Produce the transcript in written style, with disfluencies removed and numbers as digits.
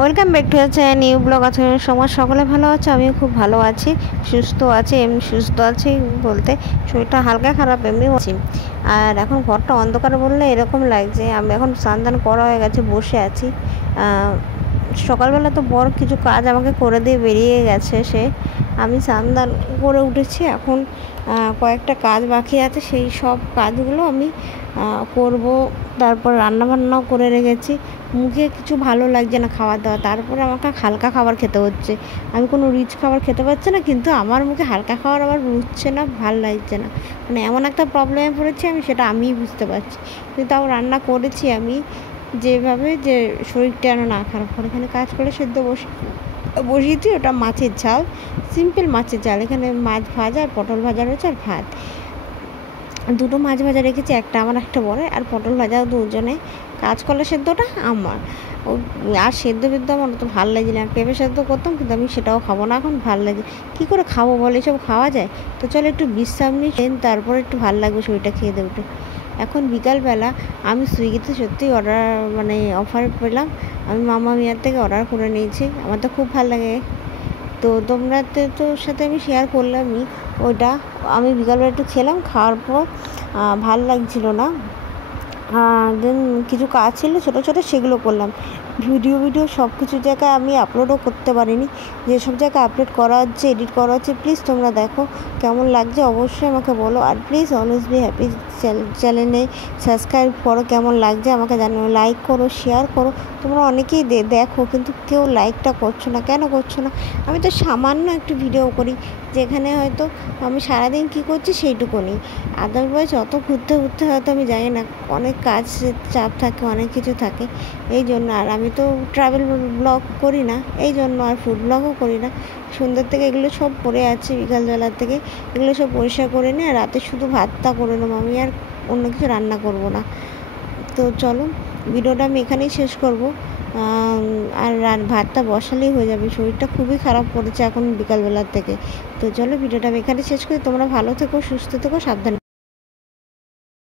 Welcome back to হচ্ছে new blog. আছে সমাজ সকলে ভালো আছে, আমিও খুব ভালো আছি, সুস্থ আছি। এমনি সুস্থ আছি বলতে শরীরটা হালকা খারাপ, এমনিও আছি। আর এখন ঘরটা অন্ধকার বললে এরকম লাগছে। আমি এখন স্নান করা হয়ে গেছে, বসে আছি। সকালবেলা তো বড় কিছু কাজ আমাকে করে দিয়ে বেরিয়ে গেছে সে। আমি স্নান করে উঠেছি, এখন কয়েকটা কাজ বাকি আছে, সেই সব কাজগুলো আমি করব। তারপর রান্নাবান্নাও করে রেখেছি। মুখে কিছু ভালো লাগছে না খাওয়া দাওয়া, তারপরে আমাকে হালকা খাবার খেতে হচ্ছে। আমি কোনো রিচ খাবার খেতে পারছি না, কিন্তু আমার মুখে হালকা খাবার আবার রুচছে না, ভালো লাগছে না। মানে এমন একটা প্রবলেমে পড়েছি আমি, সেটা আমিই বুঝতে পারছি। কিন্তু তাও রান্না করেছি আমি যেভাবে, যে শরীরটা যেন না খারাপ করে। এখানে কাজ করে সেদ্ধ বসিয়েছি, ওটা মাছের ঝাল, সিম্পল মাছের ঝাল। এখানে মাছ ভাজা আর পটল ভাজা রয়েছে, আর ভাত। দুটো মাছ ভাজা রেখেছি, একটা আমার একটা বড়, আর পটল ভাজাও দুজনে। কাঁচকলা সেদ্ধটা আমার। ও আর সেদ্ধ বেদ্ধ আমার তো ভালো লাগছে না। পেঁপে সেদ্ধ করতাম, কিন্তু আমি সেটাও খাবো না, এখন ভালো লাগে। কী করে খাবো বলে, এসব খাওয়া যায়? তো চলো একটু বিশ্রাম নিই, তারপরে একটু ভালো লাগবে শরীরটা খেয়ে দেবে উঠে। এখন বিকালবেলা আমি সুইগিতে সত্যিই অর্ডার, মানে অফার পেলাম। আমি মামা মিয়ার থেকে অর্ডার করে নিয়েছি, আমার তো খুব ভালো লাগে। তো তোর সাথে আমি শেয়ার করলামই ওইটা। আমি বিকালবেলা একটু খেলাম, খাওয়ার পর ভাল লাগছিল না। দেন কিছু কাজ ছিল ছোটো ছোটো, সেগুলো করলাম। ভিডিও সব কিছু জায়গায় আমি আপলোডও করতে পারিনি। যেসব জায়গায় আপলোড করা হচ্ছে, এডিট করা হচ্ছে, প্লিজ তোমরা দেখো কেমন লাগছে, অবশ্যই আমাকে বলো। আর প্লিজ অলওয়েজ বি হ্যাপি চ্যানেলে সাবস্ক্রাইব করো, কেমন লাগছে আমাকে জানো, লাইক করো, শেয়ার করো। তোমরা অনেকেই দেখো, কিন্তু কেউ লাইকটা করছো না, কেন করছো না? আমি তো সামান্য একটু ভিডিও করি, যেখানে হয়তো আমি সারাদিন কী করছি সেইটুকু নেই। আদারওয়াইজ অত ঘুরতে হয়তো আমি জানি না, অনেক কাজের চাপ থাকে, অনেক কিছু থাকে, এই জন্য। আর আমি তো ট্রাভেল ব্লগ করি না, এই জন্য। আর ফুড ব্লগও করি না। সন্ধ্যার থেকে এগুলো সব পড়ে আছে, বিকালবেলার থেকে এগুলো সব পরিষ্কার করে নিই। আর রাতে শুধু ভাতটা করে নেবো আমি, আর অন্য কিছু রান্না করব না। তো চলো, ভিডিওটা আমি এখানেই শেষ করব। আর ভাতটা বসালেই হয়ে যাবে। শরীরটা খুবই খারাপ করেছে এখন বিকালবেলার থেকে। তো চলো, ভিডিওটা আমি এখানে শেষ করি। তোমরা ভালো থেকো, সুস্থ থেকো, সাবধানে।